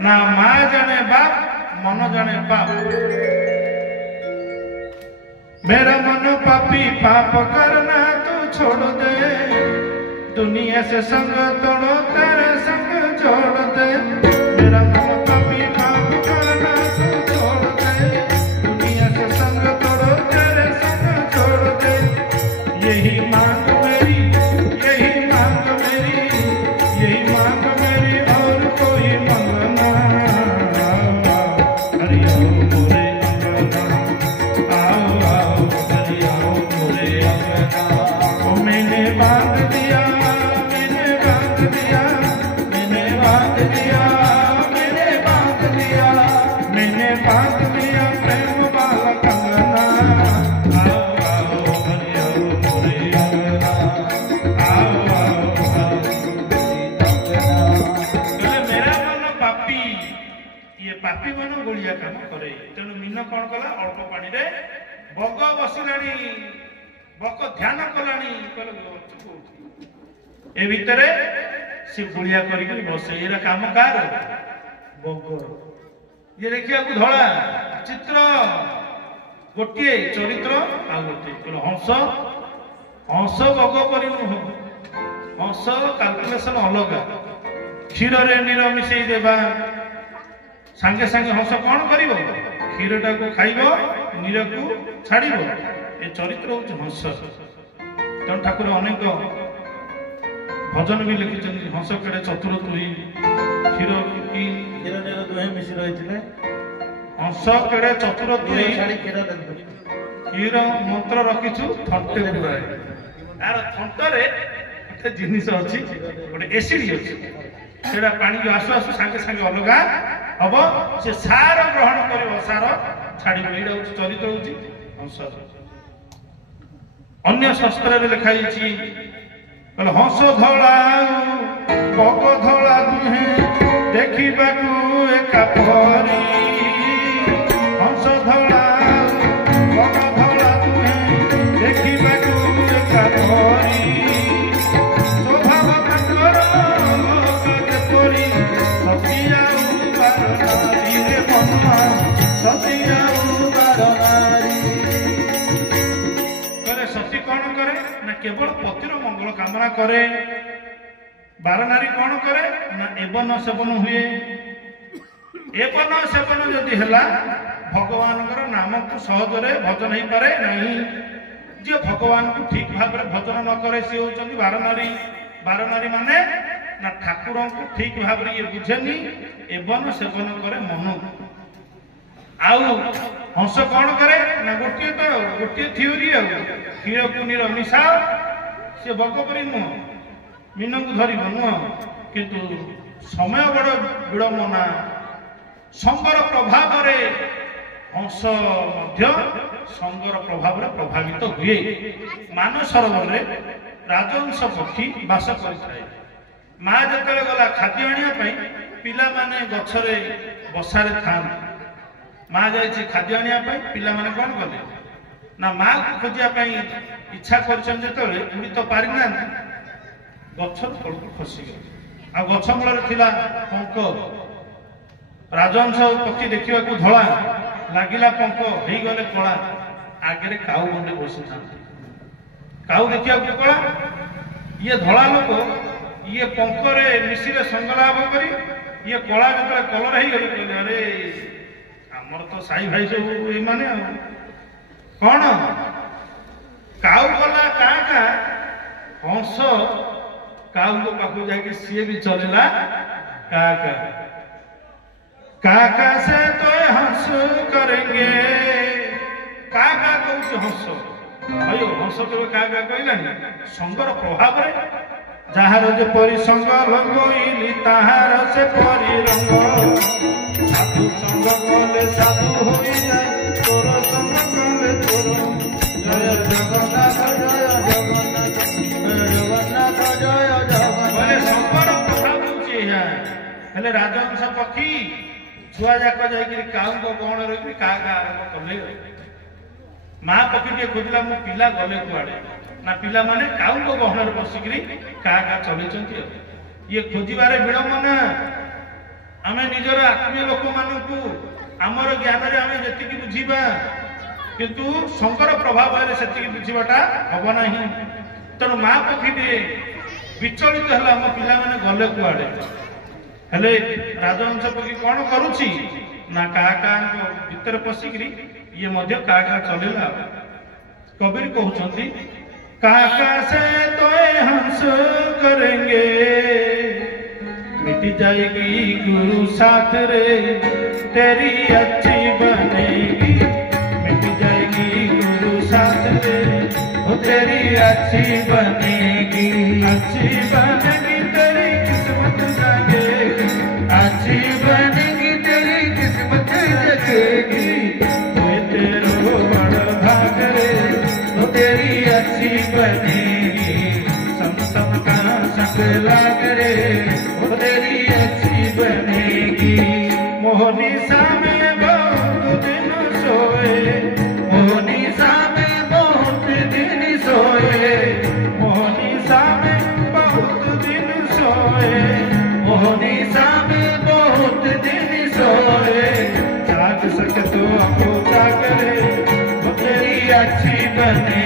ना माँ जाने बाप मन जाने बाप। मेरा मन पापी पाप करना तू छोड़ दे, दुनिया से संग तोड़ो तेरे संग जोड़ दे। मेरा मन पापी पाप करना तू छोड़ दे, दुनिया से संग तोड़ो तेरे संग जोड़ दे। यही मांग मेरी, यही मांग मेरी, यही मांग मेरी और कोई मंगना। हरिओम मोरे अंगना, आओ आओ हरिओम मोरे अंगना। ओ मैंने बांध दिया, मैंने बांध दिया, मैंने बांध दिया, मैंने बांध दिया, मैंने बांध दिया प्रेम वाला कंगना। आओ आओ हरिओम मोरे अंगना, आओ आओ आओ मेरा मन पापी, ये पापी मन गोलिया काम करे। तेणु मीन कौन कला अल्प पानी रे बग बसिलाणी, बग ध्यान कलाणी। ए भितरे से गुड़िया करिक बसे। ये काम कार बग। ये देखिया धड़ा चित्र गोटे चरित्र आ गोटे हंस। हंस बग पर हंस काल्कुलेसन अलग। क्षीर रे नीर मिसई देवा सांगे सांगे हंस कौन करिवो? क्षीरटा को खाइबो, नीर को छाड़िबो। ए चरित्र होउछ हंस। तेणु ठाकुर अनेक भजन भी लिखिछन। हंस केड़े चतुर तुई, क्षीर की क्षीर नीर दुहे मिसी रहिथिले। हंस केड़े चतुर तुई, क्षीर मंत्र रखिछु थंटे पुराए। तार थंटरे एक जिनिस अछि, गोटे एसिड अछि। सेडा पानी जो आसु आसु सांगे सांगे अलगा हब। से सार ग्रहण करिवो, सार छाड़ी एडा होछि चरित्र होछि हंस। अन्य शास्त्र रे लिखा अछि कहले हंस धला बग धला दुहे देखिबाकू एका परी। हंस धला बग धला दुहे देखिबाकू एका परी। स्वभाव ताकर जेपरी सतिया उबार नारी रे मनमा, सतिया उबार नारी। सती कौन करे ना केवल पतिर मंगल कामना करे। बार नारी कौन करे ना एवन सेवन हुए। एवन सेवन जदि हेला भगवान नाम को सहजरे भजन हो पारे नहीं। जे भगवान को ठीक भाव में भजन न करे सी होचंदी बार नारी। बार नारी माने ना ठाकुर को ठीक भाव में ये बुझेनी, एवन सेवन करे मन। आउ हंस कौन करे ना गोटे तो गोटे थ्योरी आ क्षीर को नीर मिसा। से बग परी नुह, मीन को धर नुह, किंतु समय बड़ विड़ंबना। संगर प्रभाव हंस संगर प्रभाव प्रभावित हुए। मानसरोवर में राजहंस पक्षी बास करे। माँ जिते गला खाद्य आने पिला माने गछरे बसारे था। माँ जाइए खाद्य आने पिला माने कौन कले ना माँ को खोजा इच्छा कर तो पारि ना गछ तल को खसीगले। आ गछ मूल पंख। राजहंस पक्षी देखा धला लगिला पंख हो गले कला। आगे काऊ गंडे बसी था। काऊ देखा कला। ये धला लोक ये पंखरे मिश्रे संगलाभ कर ये कला जो कलर हो गले कहले अरे आमर तो साई भाई सब ये माने कौन काऊ गला का हंस काऊ को पाखु जाके सी भी चलेला काका से तो हंस करेंगे। काका कहूँ हंस भाई हंस केवल काका कहला संगर प्रभाव जार जे परी संग रंगोइली ताहार से परी रंग। साधु संग कले साधु हो जाए तोर संग कले तोर। जय जगन्नाथ जय जगन्नाथ जगन्नाथ जय जगन्नाथ। संगर प्रभाव होची हेले राजहंस पक्षी छुआ जाक जाइए काऊ गहण रही का आरंभ कले। माँ पक्षी टे खोजला मो पिला गले कुआड़े ना पिला माने काऊ गहण बसिक का चलते ये खोजार विड़ंबना। आमे निजर आत्मीय लोक मानकू आमर ज्ञान रे आमे जतिकी बुझीबा किंतु शंकर प्रभाव रे सेतिकी बुझीबाटा हबो नाही। तेणु माँ पक्षी विचलित है आम पिला मैंने गले कुआड़े हेले राजहंस पक्षी कौन करुछि ना का भीतर पशिकी ये मध्य का चलेला। कबीर कहते काका से तो हंस करेंगे मिट जाएगी गुरु साथ रे तेरी अच्छी बनेगी मिट जाएगी गुरु साथ रे वो तेरी अच्छी बनेगी तेरी किस्मत जागेगी अच्छी बनेगी तेरी किस्मत जगेगी तेरो बड़ भाग रे वो तेरी अच्छी बनेगी सम का सकला करे वो तेरी अच्छी बनेगी। मोहनी सा में बहुत दिन सोए मोहनी सा में बहुत दिन सोए मोहनी सा में बहुत दिन सोए मोहनी सा में बहुत दिन सोए जाग सके तो आपको जागरे वो तेरी अच्छी बने